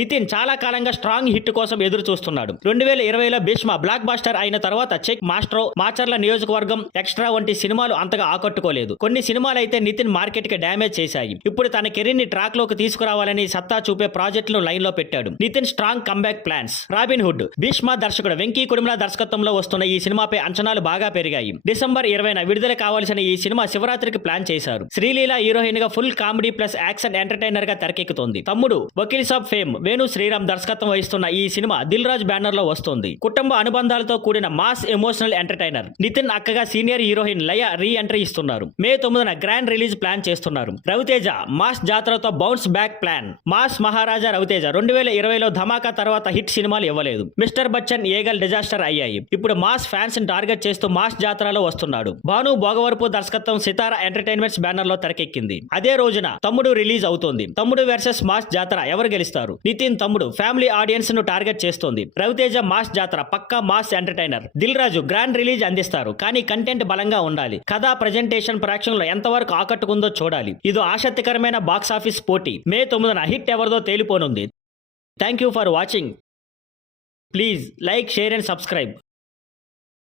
నితిన్ చాలా కాలంగా strong hit కోసం ఎదురు చూస్తున్నాడు. 2020లో భీష్మ బ్లాక్ బాస్టర్ అయిన తర్వాత చెక్, మాస్ట్రో, మాచర్ల నియోజకవర్గం, ఎక్స్ట్రా వంటి సినిమాలు అంతగా ఆకట్టుకోలేదు. కొన్ని సినిమాలు అయితే నితిన్ మార్కెట్ కి డ్యామేజ్ చేశాయి. ఇప్పుడు తన కెరీర్ ని ట్రాక్ లోకి తీసుకురావాలని సత్తా చూపే ప్రాజెక్టులు లైన్ లో పెట్టాడు. Nithiin strong comeback plans. Robin Hood. Bheeshma దర్శకుడు వెంకీ కుడుమల దర్శకత్వంలో వస్తున్న ఈ సినిమాపై అంచనాలు బాగా పెరిగాయి. డిసెంబర్ 20న విడుదల కావాల్సిన ఈ సినిమా శివరాత్రికి ప్లాన్ చేశారు. శ్రీలీల హీరోయిన్ గా full comedy plus action entertainer గా తెరకెక్కుతోంది. తమ్ముడు వకీల్స్ ఆఫ్ ఫేమ్ వేణు శ్రీరామ్ దర్శకత్వం వహిస్తున్న ఈ సినిమా దిల్ రాజ్ బ్యానర్ లో వస్తుంది. కుటుంబ అనుబంధాలతో కూడిన మాస్ ఎమోషనల్ ఎంటర్టైనర్. నితిన్ అక్కగా senior heroine Laya re entry ఇస్తున్నారు. మే 9న గ్రాండ్ రిలీజ్ ప్లాన్ చేస్తున్నారు. రవితేజ మాస్ జాతరతో bounce back plan. Mass Maharaja Ravi Teja 2020లో ధమాకా తర్వాత హిట్ సినిమాలు ఇవ్వలేదు. మిస్టర్ బచ్చన్, ఏగల్ డిజాస్టర్ అయ్యాయి. ఇప్పుడు మాస్ ఫ్యాన్స్ ని టార్గెట్ చేస్తూ మాస్ జాతరలో వస్తున్నాడు. భాను భోగవరపు దర్శకత్వం సితారా ఎంటర్టైన్మెంట్స్ బ్యానర్ లో తెరకెక్కింది. అదే రోజున తమ్ముడు రిలీజ్ అవుతోంది. తమ్ముడు వర్సెస్ మాస్ జాతర ఎవరు గెలుస్తారు? నితిన్ తమ్ముడు ఫ్యామిలీ ఆడియన్స్ ను టార్గెట్ చేస్తోంది. రవితేజ మాస్ జాతర పక్కా mass entertainer. Dil Raju grand release అందిస్తారు. కానీ కంటెంట్ బలంగా ఉండాలి. కథా ప్రజెంటేషన్ ప్రేక్షకులు ఎంతవరకు ఆకట్టుకుందో చూడాలి. ఇదో ఆసక్తికరమైన బాక్స్ ఆఫీస్ పోటీ. మే 9న హిట్ ఎవరిదో తేలిపోనుంది. Thank you for watching. Please like, share and subscribe.